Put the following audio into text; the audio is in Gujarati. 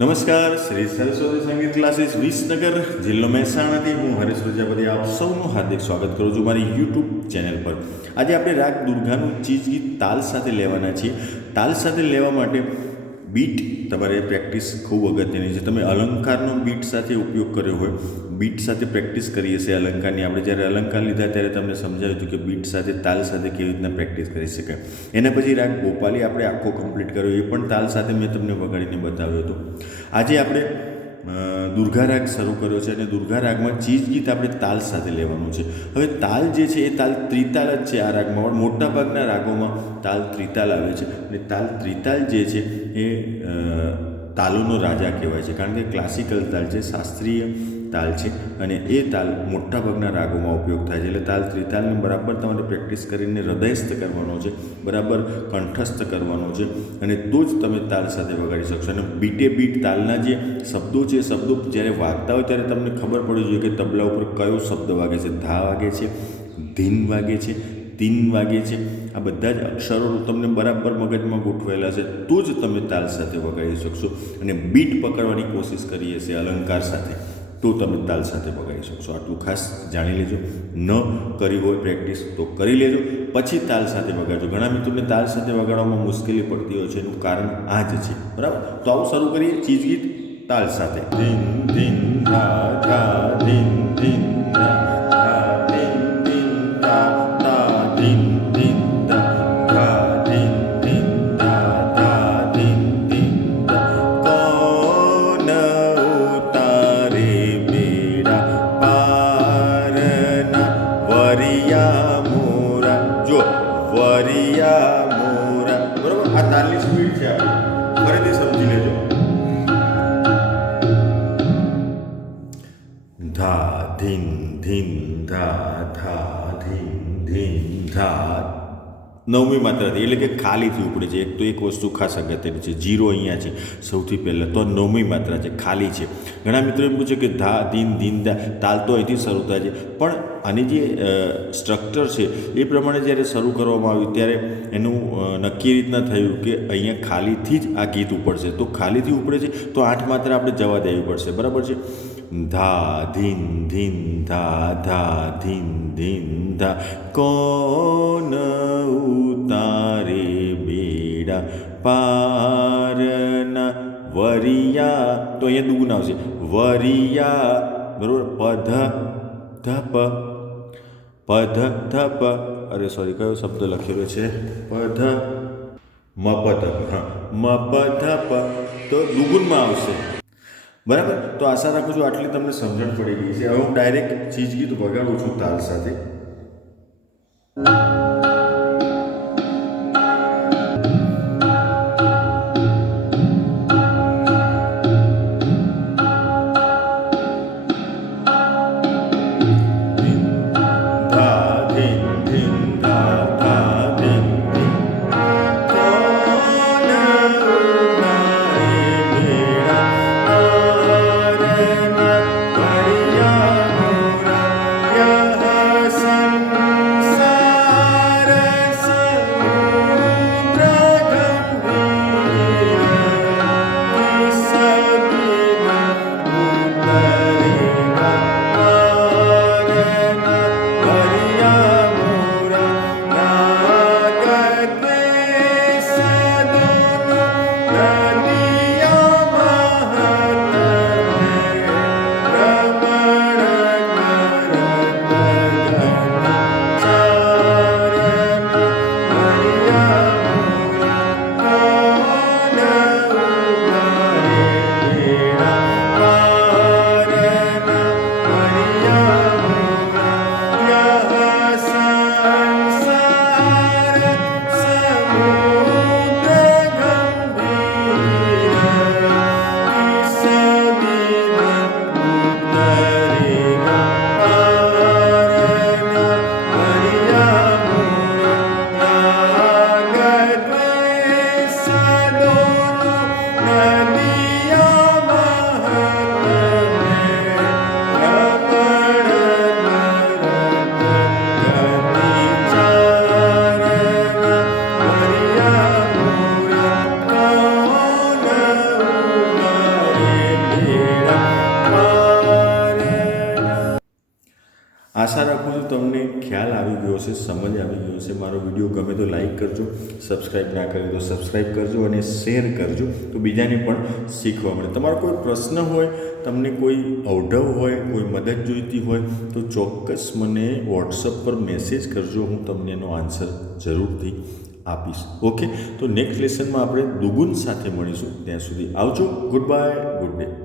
નમસ્કાર, શ્રી સરસ્વતી સંગીત ક્લાસીસ વિસનગર, જિલ્લો મહેસાણાથી હું હરેશ પ્રજાપતિ. આપ સૌનું હાર્દિક સ્વાગત કરું છું મારી યુટ્યુબ ચેનલ પર. આજે આપણે રાગ દુર્ગાનું ચીજ તાલ સાથે લેવાના છીએ. તાલ સાથે લેવા માટે બીટ તમારે પ્રેક્ટિસ ખૂબ અગત્યની છે. તમે અલંકારનો બીટ સાથે ઉપયોગ કર્યો હોય, બીટ સાથે પ્રેક્ટિસ કરી હશે અલંકારની. આપણે જ્યારે અલંકાર લીધા ત્યારે તમને સમજાવ્યું હતું કે બીટ સાથે તાલ સાથે કેવી રીતના પ્રેક્ટિસ કરી શકાય. એના પછી રાગ ગોપાલી આપણે આખો કમ્પ્લીટ કર્યો. એ પણ તાલ સાથે મેં તમને વગાડીને બતાવ્યો હતો. આજે આપણે દુર્ગા રાગ શરૂ કર્યો છે અને દુર્ગા રાગમાં ચીજ ગીત આપણે તાલ સાથે લેવાનું છે. હવે તાલ જે છે એ તાલ ત્રિતાલ જ છે આ રાગમાં, પણ મોટા ભાગના રાગોમાં તાલ ત્રિતાલ આવે છે. અને તાલ ત્રિતાલ જે છે એ તાલોનો રાજા કહેવાય છે. કારણ કે ક્લાસિકલ તાલ છે, શાસ્ત્રીય તાલ છે અને એ તાલ મોટા ભાગના રાગોમાં ઉપયોગ થાય છે. એટલે તાલ ત્રિતાલને બરાબર તમારે પ્રેક્ટિસ કરીને હૃદયસ્થ કરવાનો છે, બરાબર કંઠસ્થ કરવાનો છે અને તો જ તમે તાલ સાથે વગાડી શકશો. અને બીટે બીટ તાલના જે શબ્દો છે શબ્દો જ્યારે વાગતા હોય ત્યારે તમને ખબર પડવી જોઈએ કે તબલા ઉપર કયો શબ્દ વાગે છે. ધા વાગે છે, ધીન વાગે છે, તીન વાગે છે. આ બધા જ અક્ષરો તમને બરાબર મગજમાં ગોઠવાયેલા છે. તો જ તમે તાલ સાથે વગાડી શકશો અને બીટ પકડવાની કોશિશ કરીએ છીએ અલંકાર સાથે. તો તમે તાલ સાથે વગાડી શકશો આટલું ખાસ જાણી લેજો. ન કરી હોય પ્રેક્ટિસ તો કરી લેજો. પછી તાલ સાથે વગાડજો ઘણા મિત્રોને તાલ સાથે વગાડવામાં મુશ્કેલી પડતી હોય છે. એનું કારણ આ જ છે. બરાબર? તો આવું શરૂ કરીએ ચીજ ગીત તાલ સાથે. ધીન ધીન જો વરિયા મોરા. બરોબર? આ તાલની સ્પીડ છે આપણી ફરીથી સમજી લેજો. ધા, ધીન ધીન, ધા ધા, ધીન ધીન, ધા નવમી માત્રાથી એટલે કે ખાલીથી ઉપડે છે. એક તો એક વસ્તુ ખાસ અગત્યની છે. જીરો અહીંયા છે. સૌથી પહેલાં તો નવમી માત્રા છે. ખાલી છે. ઘણા મિત્રો એમ પૂછે કે ધા ધીન ધીન ધા તાલ તો અહીંથી શરૂ થાય છે. પણ આની જે સ્ટ્રક્ચર છે, એ પ્રમાણે જ્યારે શરૂ કરવામાં આવ્યું, ત્યારે એનું નક્કી રીતના થયું કે અહીંયા ખાલીથી જ આ ગીત ઉપડશે. તો ખાલીથી ઉપડે છે, તો આઠ માત્રા આપણે જવા દેવી પડશે. બરાબર છે? ધા ધીન ધીન ધા ધા ધીન ધીન ધા કોન ઉતારે બેડા પારના વરિયા તો અહીંયા દુગુના આવશે વરિયા બરોબર પધ ધપ પધ ધપ અરે સોરી કયો શબ્દ લખેલો છે પધ મપધપ હા મપધપ તો દુગુણમાં આવશે બરાબર? તો આશા રાખું છું આટલી તમને સમજણ પડી ગઈ છે. હવે હું ડાયરેક્ટ ચીજ ગીત વગાડું છું તાલ સાથે. આશા રાખું છું તમને ખ્યાલ આવી ગયો હશે, સમજ આવી ગયો હશે. મારો વીડિયો ગમે તો લાઈક કરજો સબસ્ક્રાઈબ ના કરે તો સબસ્ક્રાઈબ કરજો અને શેર કરજો તો બીજાને પણ શીખવા મળે. તમારો કોઈ પ્રશ્ન હોય, તમને કોઈ અવઢવ હોય, કોઈ મદદ જોઈતી હોય, તો ચોક્કસ મને વોટ્સઅપ પર મેસેજ કરજો, હું તમને એનો આન્સર જરૂરથી આપીશ. ઓકે તો નેક્સ્ટ લેસનમાં આપણે દુગુન સાથે મળીશું. ત્યાં સુધી આવજો. Good bye good day